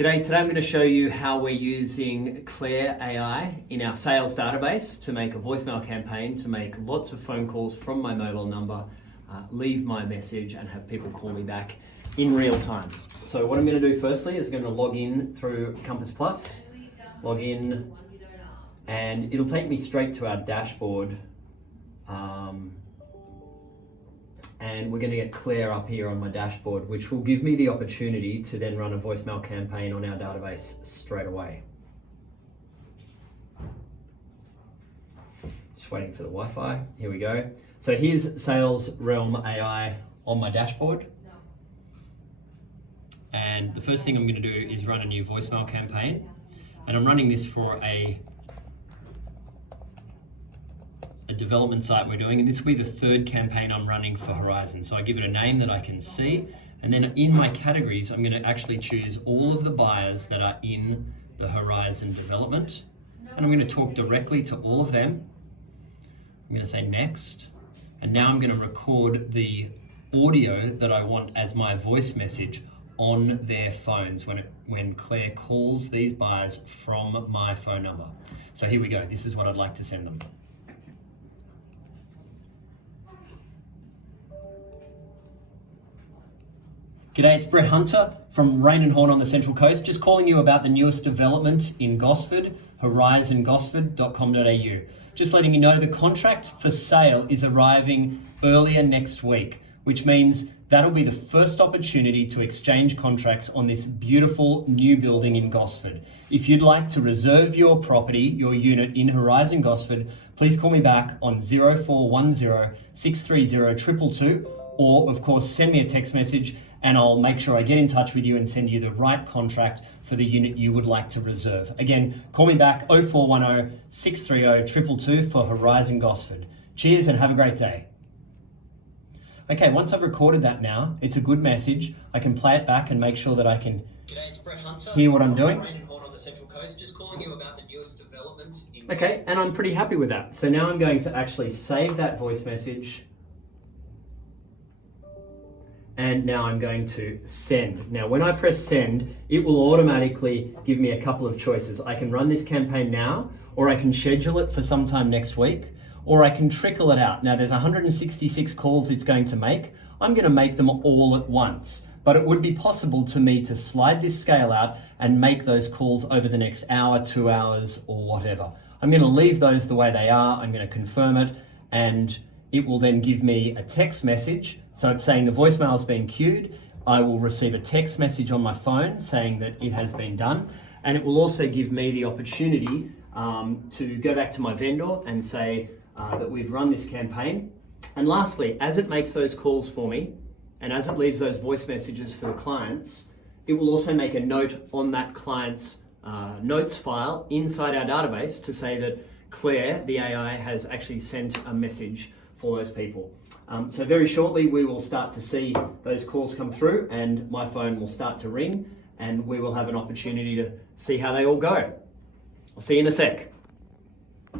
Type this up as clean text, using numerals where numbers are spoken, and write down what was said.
G'day, today I'm going to show you how we're using Claire AI in our sales database to make a voicemail campaign, to make lots of phone calls from my mobile number, leave my message and have people call me back in real time. So what I'm going to do firstly is going to log in through Compass Plus, log in, and it'll take me straight to our dashboard. And we're going to get Claire up here on my dashboard, which will give me the opportunity to then run a voicemail campaign on our database straight away. Just waiting for the Wi-Fi. Here we go. So here's Sales Realm AI on my dashboard. And the first thing I'm going to do is run a new voicemail campaign. And I'm running this for a development site we're doing, and this will be the third campaign I'm running for Horizon. So I give it a name that I can see, and then in my categories I'm going to actually choose all of the buyers that are in the Horizon development, and I'm going to talk directly to all of them. I'm going to say next, and now I'm going to record the audio that I want as my voice message on their phones when Claire calls these buyers from my phone number. So here we go. This is what I'd like to send them. G'day, it's Brett Hunter from Rain and Horn on the Central Coast, just calling you about the newest development in Gosford, horizongosford.com.au. Just letting you know the contract for sale is arriving earlier next week, which means that'll be the first opportunity to exchange contracts on this beautiful new building in Gosford. If you'd like to reserve your property, your unit in Horizon Gosford, please call me back on 0410 630 222, or of course send me a text message and I'll make sure I get in touch with you and send you the right contract for the unit you would like to reserve. Again, call me back 0410 630 222 for Horizon Gosford. Cheers and have a great day. Okay, once I've recorded that now, it's a good message. I can play it back and make sure that I can hear what I'm doing. Just calling you about the newest development. Okay, and I'm pretty happy with that. So now I'm going to actually save that voice message. And now I'm going to send. Now, when I press send, it will automatically give me a couple of choices. I can run this campaign now, or I can schedule it for sometime next week, or I can trickle it out. Now, there's 166 calls it's going to make. I'm going to make them all at once, but it would be possible to me to slide this scale out and make those calls over the next hour, 2 hours, or whatever. I'm going to leave those the way they are. I'm going to confirm it, and it will then give me a text message. So it's saying the voicemail has been queued. I will receive a text message on my phone saying that it has been done. And it will also give me the opportunity to go back to my vendor and say that we've run this campaign. And lastly, as it makes those calls for me, and as it leaves those voice messages for the clients, it will also make a note on that client's notes file inside our database to say that Claire, the AI, has actually sent a message for those people. So very shortly we will start to see those calls come through and my phone will start to ring and we will have an opportunity to see how they all go. I'll see you in a sec.